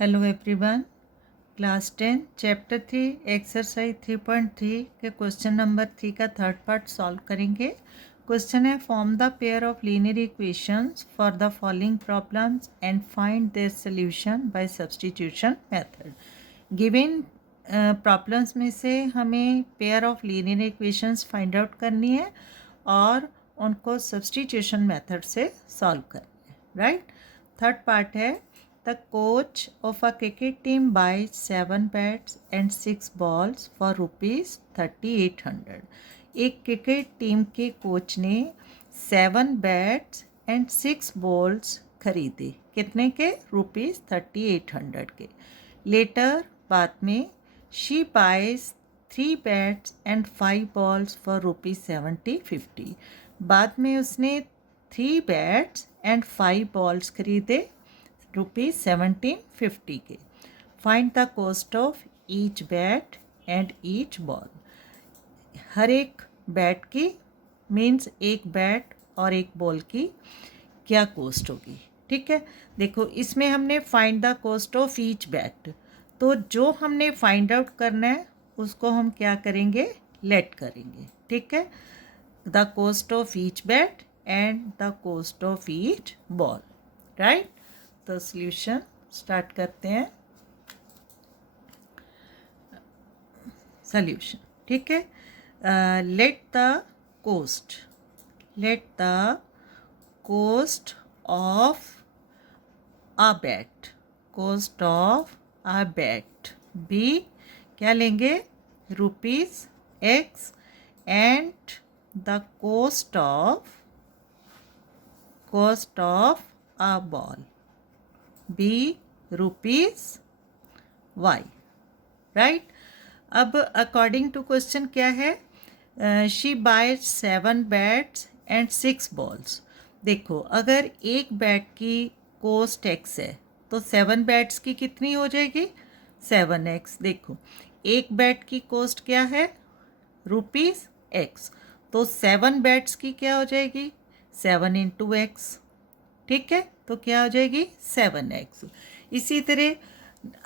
Hello everyone. Class 10 chapter 3 exercise 3.3 के question number 3 का third part solve करेंगे। Question है form the pair of linear equations for the following problems and find their solution bye substitution method. Given problems में से हमें pair of linear equations find out करनी है और उनको सब्स्टिट्यूशन मेथड से सॉल्व करनी है। राइट। थर्ड पार्ट है The coach of a cricket team buys 7 bats and 6 balls for rupees 3800। एक क्रिकेट टीम के कोच ने 7 बैट्स एंड 6 बॉल्स खरीदे। कितने के? रुपीज़ 3800 के। लेटर बाद में she buys 3 bats and 5 balls for rupees 7050। बाद में उसने 3 बैट्स एंड 5 बॉल्स खरीदे रुपीज़ 1750 के। Find the cost of each bat and each ball. हर एक बैट की मीन्स एक बैट और एक बॉल की क्या कॉस्ट होगी। ठीक है, देखो इसमें हमने find the cost of each bat, तो जो हमने फाइंड आउट करना है उसको हम क्या करेंगे? लेट करेंगे। ठीक है, the cost of each bat and the cost of each ball. Right, तो सॉल्यूशन स्टार्ट करते हैं। सॉल्यूशन, ठीक है। Let the cost of a bat be क्या लेंगे? Rupees x and the cost of a ball be rupees y. Right, अब according to question क्या है? She buy 7 bats and 6 balls. देखो अगर एक बैट की कॉस्ट एक्स है तो 7 बैट्स की कितनी हो जाएगी? 7x। देखो एक बैट की कॉस्ट क्या है? रुपीज़ एक्स, तो 7 बैट्स की क्या हो जाएगी? 7 इंटू एक्स। ठीक है, तो क्या हो जाएगी? 7x। इसी तरह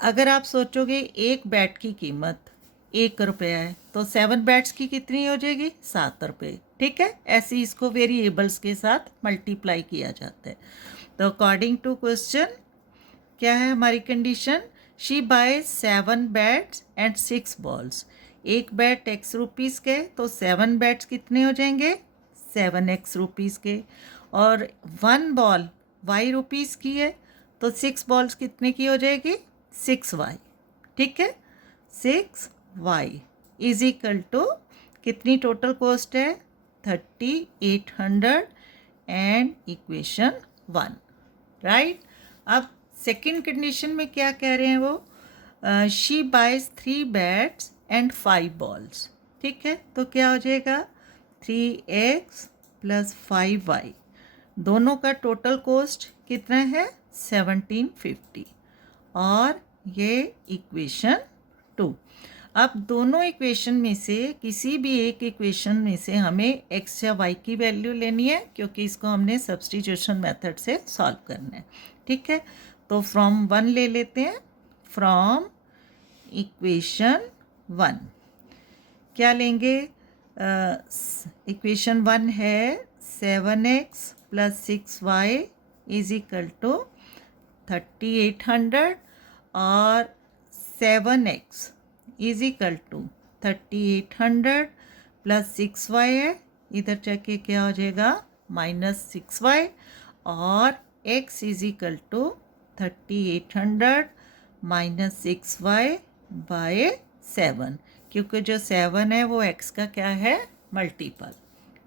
अगर आप सोचोगे एक बैट की कीमत 1 रुपया है तो 7 बैट्स की कितनी हो जाएगी? 7 रुपये। ठीक है, ऐसे इसको वेरिएबल्स के साथ मल्टीप्लाई किया जाता है। तो अकॉर्डिंग टू क्वेश्चन क्या है हमारी condition? She buy 7 bats and 6 balls. एक बैट x रुपीज़ के तो 7 बैट्स कितने हो जाएंगे? 7x रुपीज़ के। और 1 बॉल y रुपीज़ की है तो 6 बॉल्स कितने की हो जाएगी? 6y। ठीक है, 6y इज इक्वल टू कितनी टोटल कॉस्ट है? 3800 एंड इक्वेशन 1। राइट, अब सेकंड कंडीशन में क्या कह रहे हैं वो? She buys 3 bats and 5 balls. ठीक है, तो क्या हो जाएगा? 3x plus 5y। दोनों का टोटल कॉस्ट कितना है? 1750 और ये इक्वेशन 2। अब दोनों इक्वेशन में से किसी भी एक इक्वेशन में से हमें x या y की वैल्यू लेनी है क्योंकि इसको हमने सब्स्टिट्यूशन मेथड से सॉल्व करना है। ठीक है, तो फ्रॉम 1 ले लेते हैं। फ्रॉम इक्वेशन 1 क्या लेंगे? इक्वेशन 1 है 7x plus 6y is equal to 3800 और 7x is equal to 3800 plus 6y है, इधर जाके क्या हो जाएगा? -6y और x is equal to 3800 minus 6y by 7, क्योंकि जो 7 है वो x का क्या है? मल्टीपल।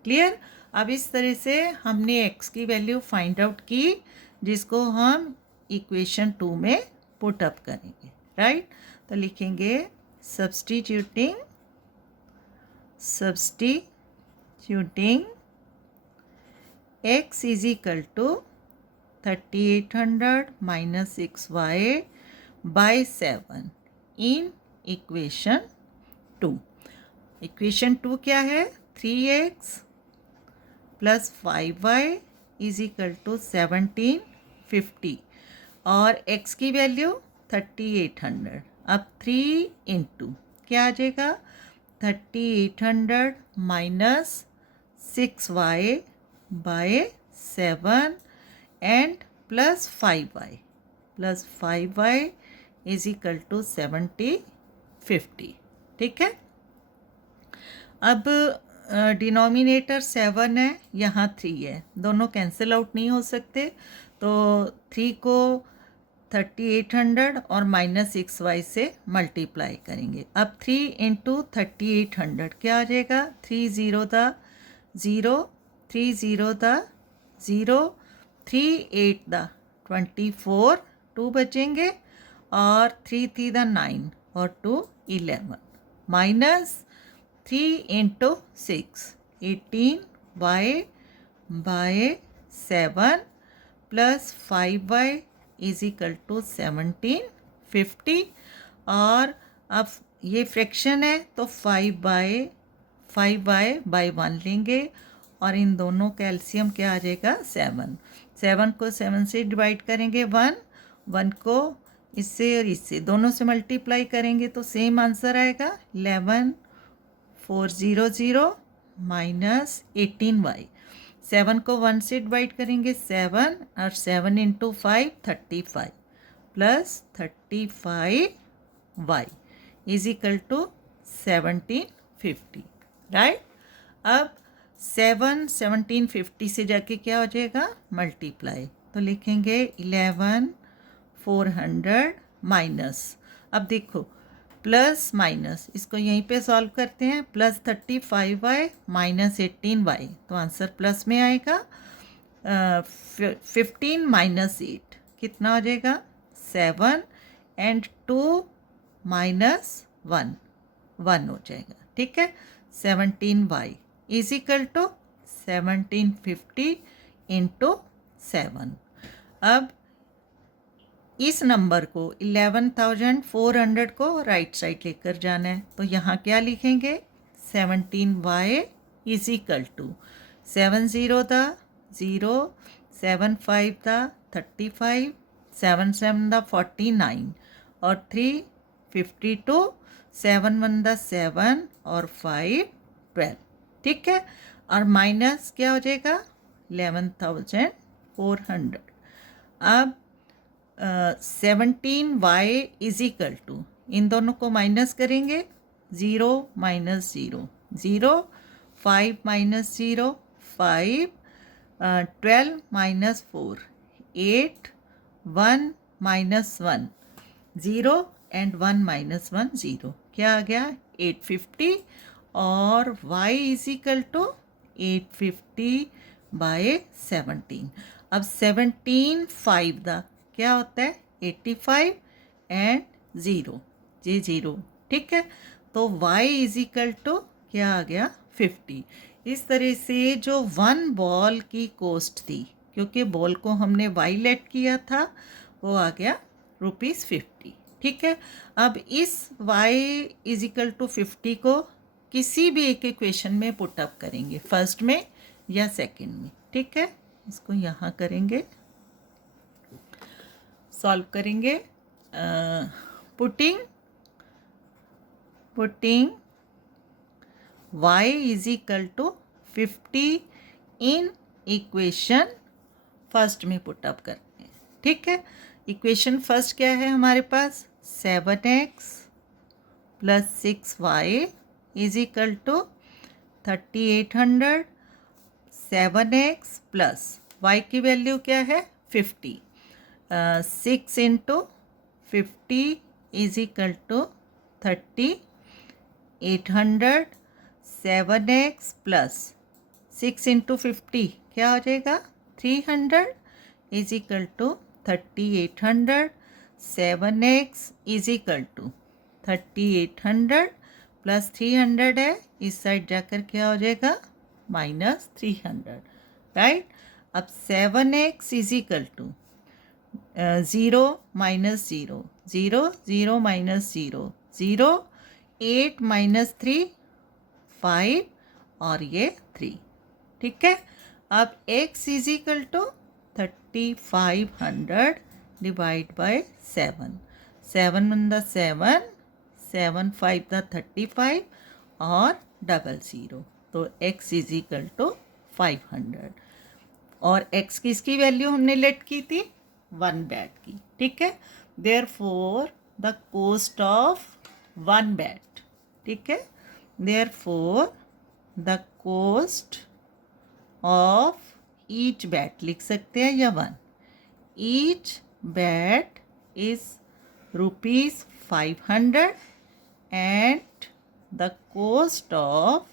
क्लियर? अब इस तरह से हमने x की वैल्यू फाइंड आउट की जिसको हम इक्वेशन 2 में पुट अप करेंगे। राइट, तो लिखेंगे substituting x is equal to 3800 minus 6y by 7 in equation 2। Equation 2 क्या है? 3x plus 5y is equal to 1750 और x की वैल्यू 3800। अब 3 इंटू क्या आ जाएगा 3800 minus 6y by 7 and plus 5y is equal to 50। ठीक है। अब डिनोमिनेटर 7 है, यहाँ 3 है, दोनों कैंसिल आउट नहीं हो सकते, तो 3 को 3800 और माइनस 6y से मल्टीप्लाई करेंगे। अब 3 इंटू 3800 क्या आ जाएगा 3 0 दा 0, 3 0 दा 0, 3 8 दा 24, 2 बचेंगे और 3 3 दा 9 और 2 11 minus 3 into 6 18y by 7 plus 5y is equal to 1750। और अब ये फ्रैक्शन है तो 5y बाय 1 लेंगे और इन दोनों का एलसीएम क्या आ जाएगा 7 को 7 से डिवाइड करेंगे 1 को इससे और इससे दोनों से मल्टीप्लाई करेंगे तो सेम आंसर आएगा 11400 माइनस 18y। 7 को 1 से डिवाइड करेंगे 7 और 7 into 5 35 plus 35y is equal to 1750। Right. अब 1750 से जाके क्या हो जाएगा मल्टीप्लाई, तो लिखेंगे 11400 माइनस, अब देखो प्लस माइनस इसको यहीं पे सॉल्व करते हैं, प्लस 35y माइनस 18y, तो आंसर प्लस में आएगा। 15 माइनस 8 कितना हो जाएगा 7 एंड 2 माइनस 1 हो जाएगा। ठीक है। 17y is equal to 1750 into 7। अब इस नंबर को 11400 को राइट साइड लेकर जाना है, तो यहाँ क्या लिखेंगे 17y इज इक्वल टू 7 0 दा 0, 7 5 दा 35, 7 7 दा 49 और 3 52, 7 1 दा 7 और 5 12। ठीक है। और माइनस क्या हो जाएगा 11400। अब 17y इज इक्वल टू इन दोनों को माइनस करेंगे 0 minus 0 0, 5 minus 0 5, 12 minus 4 8, 1 minus 1 0 and 1 minus 1 0, क्या आ गया 850 और y is equal to 850 by 17। अब 17 5 दा क्या होता है 85 एंड 0 जी 0। ठीक है। तो y इज इक्वल टू क्या आ गया 50। इस तरह से जो 1 बॉल की कॉस्ट थी, क्योंकि बॉल को हमने y लेट किया था, वो आ गया ₹50। ठीक है। अब इस y इज इक्वल टू 50 को किसी भी एक इक्वेशन में पुट अप करेंगे, फर्स्ट में या सेकंड में। ठीक है। इसको यहाँ करेंगे, सॉल्व करेंगे। Putting y is equal to 50 in equation first में पुट अप करते हैं। ठीक है। इक्वेशन फर्स्ट क्या है हमारे पास 7x plus 6y is equal to 3800, 7x plus y की वैल्यू क्या है 50, 6 into 50 is equal to 3800, 7x plus 6 into 50 क्या हो जाएगा 300 is equal to 3800, 7x is equal to 3800 plus 300 है, इस साइड जाकर क्या हो जाएगा माइनस 300। राइट। अब 7x is equal to 0 minus 0 0 0 minus 0 0, 8 minus 3 5 और ये 3। ठीक है। अब x is equal to 3500 divide by 7, 7 1 the 7, 7 5 the 35 और 00, तो x इज इक्वल टू 500 और x किसकी वैल्यू हमने लेट की थी 1 बैट की, ठीक है। Therefore the cost of 1 bat, ठीक है। Therefore the cost of each bat लिख सकते हैं या 1, each bat is ₹500 and the cost of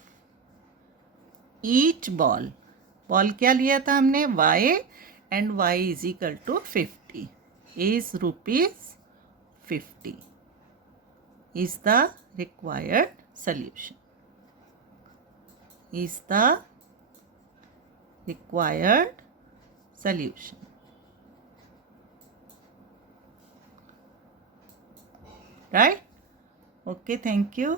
each ball, ball क्या लिया था हमने y and y is equal to 50 is ₹50 is the required solution, is the required solution. Right? Okay, thank you.